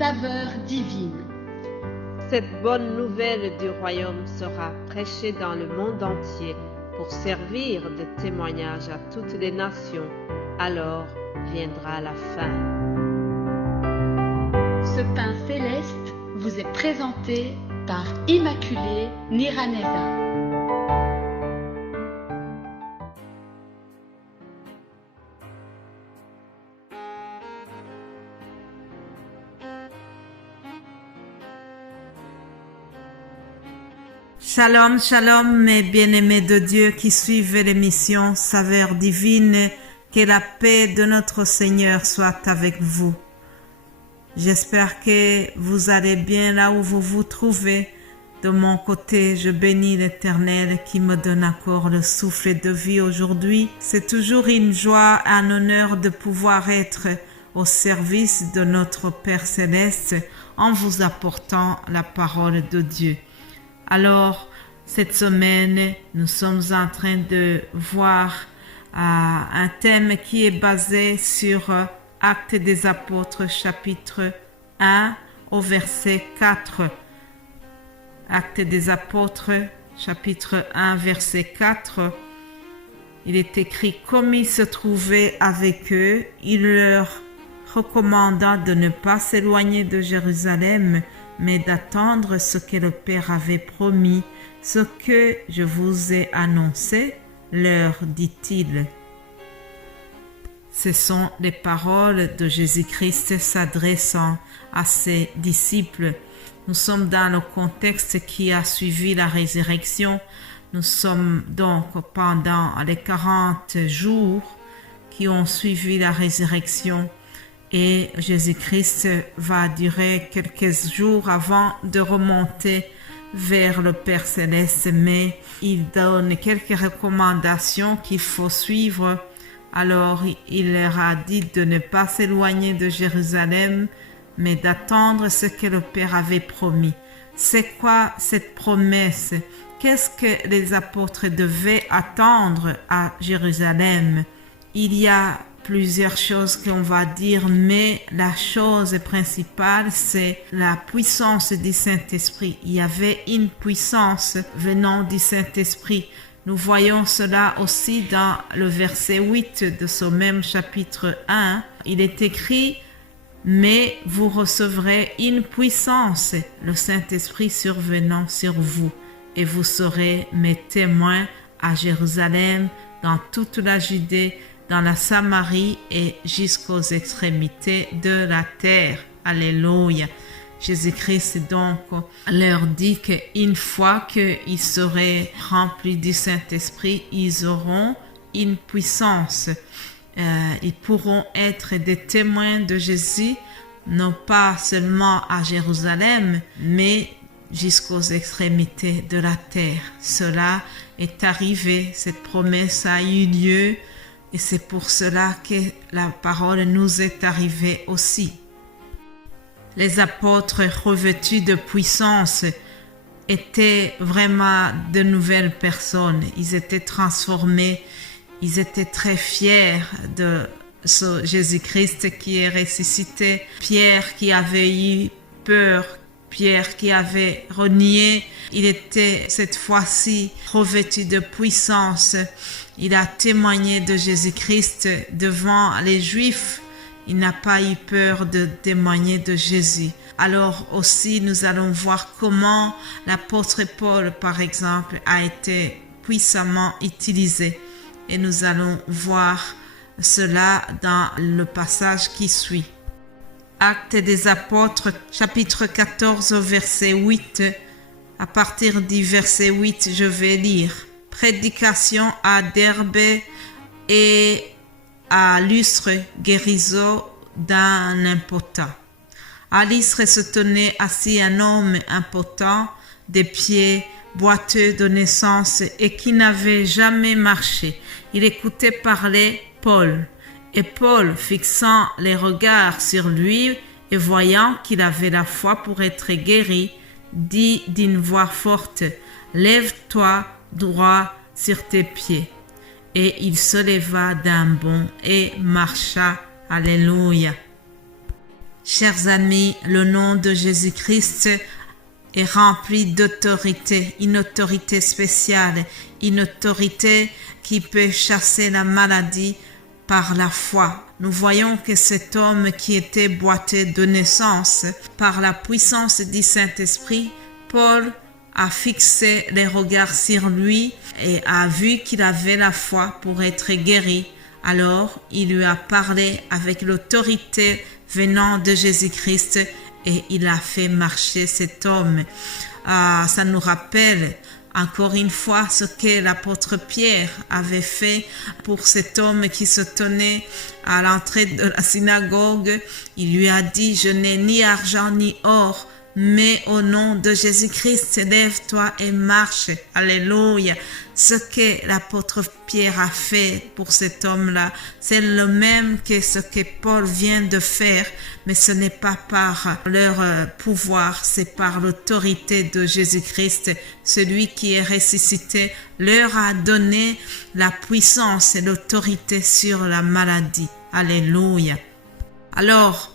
saveur divine. Cette bonne nouvelle du royaume sera prêchée dans le monde entier pour servir de témoignage à toutes les nations. Alors viendra la fin. Ce pain céleste vous est présenté par Immaculée Niraneza. Shalom, shalom, mes bien-aimés de Dieu qui suivent l'émission Saveur divine, que la paix de notre Seigneur soit avec vous. J'espère que vous allez bien là où vous vous trouvez. De mon côté, je bénis l'Éternel qui me donne encore le souffle de vie aujourd'hui. C'est toujours une joie, un honneur de pouvoir être au service de notre Père Céleste en vous apportant la parole de Dieu. Alors, cette semaine, nous sommes en train de voir un thème qui est basé sur Actes des Apôtres, chapitre 1, au verset 4. Actes des Apôtres, chapitre 1, verset 4. Il est écrit « Comme il se trouvait avec eux, il leur recommanda de ne pas s'éloigner de Jérusalem, mais d'attendre ce que le Père avait promis, ce que je vous ai annoncé, leur dit-il. » Ce sont les paroles de Jésus-Christ s'adressant à ses disciples. Nous sommes dans le contexte qui a suivi la résurrection. Nous sommes donc pendant les 40 jours qui ont suivi la résurrection. Et Jésus-Christ va durer quelques jours avant de remonter vers le Père Céleste, mais il donne quelques recommandations qu'il faut suivre. Alors il leur a dit de ne pas s'éloigner de Jérusalem, mais d'attendre ce que le Père avait promis. C'est quoi cette promesse? Qu'est-ce que les apôtres devaient attendre à Jérusalem? Il y a plusieurs choses qu'on va dire, mais la chose principale, c'est la puissance du Saint-Esprit. Il y avait une puissance venant du Saint-Esprit. Nous voyons cela aussi dans le verset 8 de ce même chapitre 1. Il est écrit « Mais vous recevrez une puissance, le Saint-Esprit survenant sur vous, et vous serez mes témoins à Jérusalem, dans toute la Judée, dans la Samarie et jusqu'aux extrémités de la terre. » Alléluia. Jésus-Christ donc leur dit qu'une fois qu'ils seraient remplis du Saint-Esprit, ils auront une puissance. Ils pourront être des témoins de Jésus, non pas seulement à Jérusalem, mais jusqu'aux extrémités de la terre. Cela est arrivé, cette promesse a eu lieu, et c'est pour cela que la parole nous est arrivée aussi. Les apôtres revêtus de puissance étaient vraiment de nouvelles personnes. Ils étaient transformés. Ils étaient très fiers de ce Jésus-Christ qui est ressuscité. Pierre qui avait eu peur, Pierre qui avait renié, il était cette fois-ci revêtu de puissance. Il a témoigné de Jésus-Christ devant les Juifs. Il n'a pas eu peur de témoigner de Jésus. Alors aussi, nous allons voir comment l'apôtre Paul, par exemple, a été puissamment utilisé. Et nous allons voir cela dans le passage qui suit. Actes des Apôtres, chapitre 14, verset 8. À partir du verset 8, je vais lire. Prédication à Derbe et à Lystre, guérison d'un impotent. À Lystre se tenait assis un homme impotent, des pieds boiteux de naissance et qui n'avait jamais marché. Il écoutait parler Paul. Et Paul, fixant les regards sur lui et voyant qu'il avait la foi pour être guéri, dit d'une voix forte, « Lève-toi droit sur tes pieds. » Et il se leva d'un bond et marcha. Alléluia. Chers amis, le nom de Jésus-Christ est rempli d'autorité, une autorité spéciale, une autorité qui peut chasser la maladie par la foi. Nous voyons que cet homme qui était boiteux de naissance, par la puissance du Saint-Esprit, Paul a fixé les regards sur lui et a vu qu'il avait la foi pour être guéri. Alors, il lui a parlé avec l'autorité venant de Jésus-Christ et il a fait marcher cet homme. Ça nous rappelle encore une fois ce que l'apôtre Pierre avait fait pour cet homme qui se tenait à l'entrée de la synagogue. Il lui a dit, je n'ai ni argent ni or, mais au nom de Jésus-Christ, lève-toi et marche. Alléluia. Ce que l'apôtre Pierre a fait pour cet homme-là, c'est le même que ce que Paul vient de faire, mais ce n'est pas par leur pouvoir, c'est par l'autorité de Jésus-Christ. Celui qui est ressuscité leur a donné la puissance et l'autorité sur la maladie. Alléluia. Alors,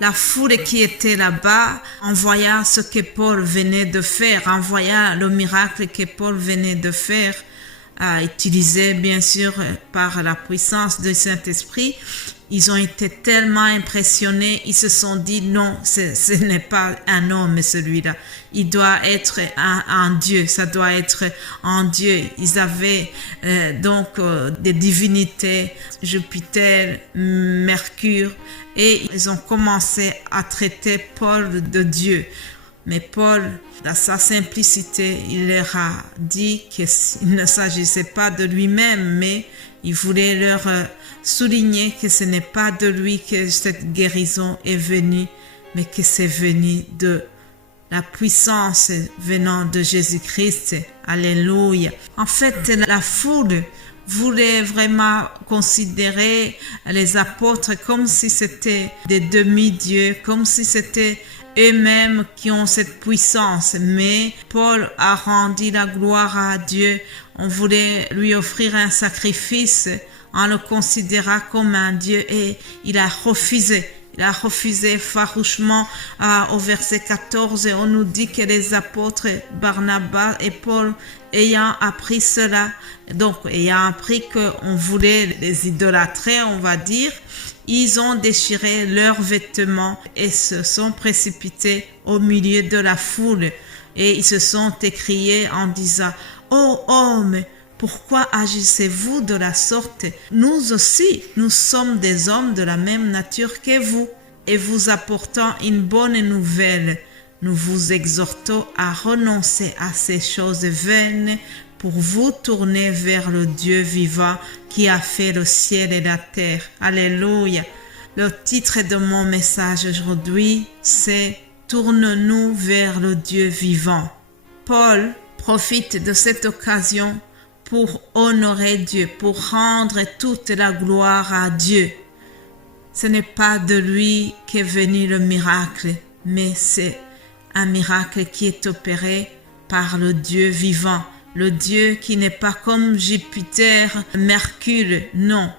la foule qui était là-bas, en voyant ce que Paul venait de faire, en voyant le miracle que Paul venait de faire, utilisé bien sûr par la puissance du Saint-Esprit, ils ont été tellement impressionnés, ils se sont dit non, ce n'est pas un homme celui-là, il doit être un Dieu, ça doit être un Dieu. Ils avaient donc des divinités, Jupiter, Mercure, et ils ont commencé à traiter Paul de Dieu. Mais Paul, dans sa simplicité, il leur a dit qu'il ne s'agissait pas de lui-même, mais il voulait leur souligner que ce n'est pas de lui que cette guérison est venue, mais que c'est venu de la puissance venant de Jésus-Christ. Alléluia. En fait, la foule voulait vraiment considérer les apôtres comme si c'était des demi-dieux, comme si c'était eux-mêmes qui ont cette puissance. Mais Paul a rendu la gloire à Dieu. On voulait lui offrir un sacrifice en le considérant comme un Dieu et il a refusé. Il a refusé farouchement. Au verset 14, on nous dit que les apôtres Barnabas et Paul, ayant appris cela, donc ayant appris qu'on voulait les idolâtrer, on va dire, ils ont déchiré leurs vêtements et se sont précipités au milieu de la foule. Et ils se sont écriés en disant, « Ô homme, pourquoi agissez-vous de la sorte? Nous aussi, nous sommes des hommes de la même nature que vous, et vous apportant une bonne nouvelle. Nous vous exhortons à renoncer à ces choses vaines pour vous tourner vers le Dieu vivant qui a fait le ciel et la terre. » Alléluia. Le titre de mon message aujourd'hui, c'est « Tourne-nous vers le Dieu vivant ». Paul profite de cette occasion pour honorer Dieu, pour rendre toute la gloire à Dieu. Ce n'est pas de lui qu'est venu le miracle, mais c'est un miracle qui est opéré par le Dieu vivant, le Dieu qui n'est pas comme Jupiter, Mercure, non,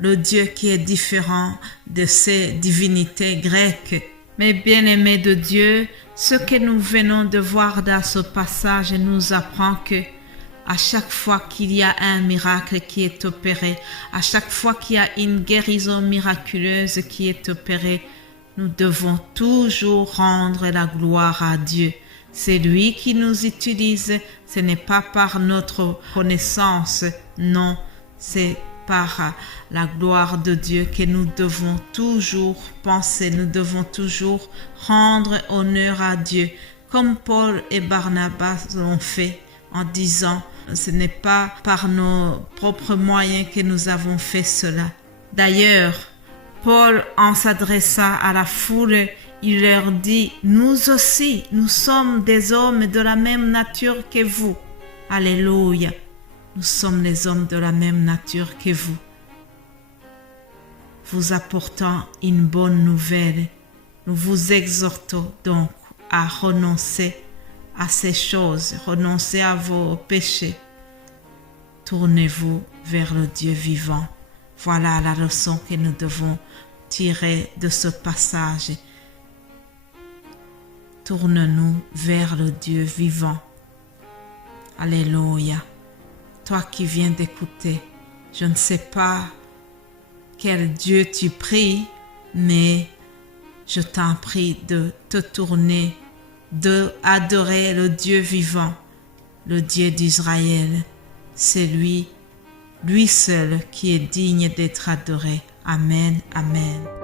le Dieu qui est différent de ces divinités grecques. Mais bien-aimés de Dieu, ce que nous venons de voir dans ce passage nous apprend que à chaque fois qu'il y a un miracle qui est opéré, à chaque fois qu'il y a une guérison miraculeuse qui est opérée, nous devons toujours rendre la gloire à Dieu. C'est lui qui nous utilise, ce n'est pas par notre connaissance, non, c'est par la gloire de Dieu que nous devons toujours penser, nous devons toujours rendre honneur à Dieu, comme Paul et Barnabas l'ont fait en disant « Ce n'est pas par nos propres moyens que nous avons fait cela ». D'ailleurs, Paul, en s'adressant à la foule, il leur dit « Nous aussi, nous sommes des hommes de la même nature que vous. » Alléluia. Nous sommes les hommes de la même nature que vous. Vous apportant une bonne nouvelle, nous vous exhortons donc à renoncer à ces choses, renoncez à vos péchés. Tournez-vous vers le Dieu vivant. Voilà la leçon que nous devons tirer de ce passage. tourne-nous vers le Dieu vivant. Alléluia. Toi qui viens d'écouter, je ne sais pas quel Dieu tu pries, mais je t'en prie de te tourner, de adorer le Dieu vivant, le Dieu d'Israël. C'est lui seul qui est digne d'être adoré. Amen, amen.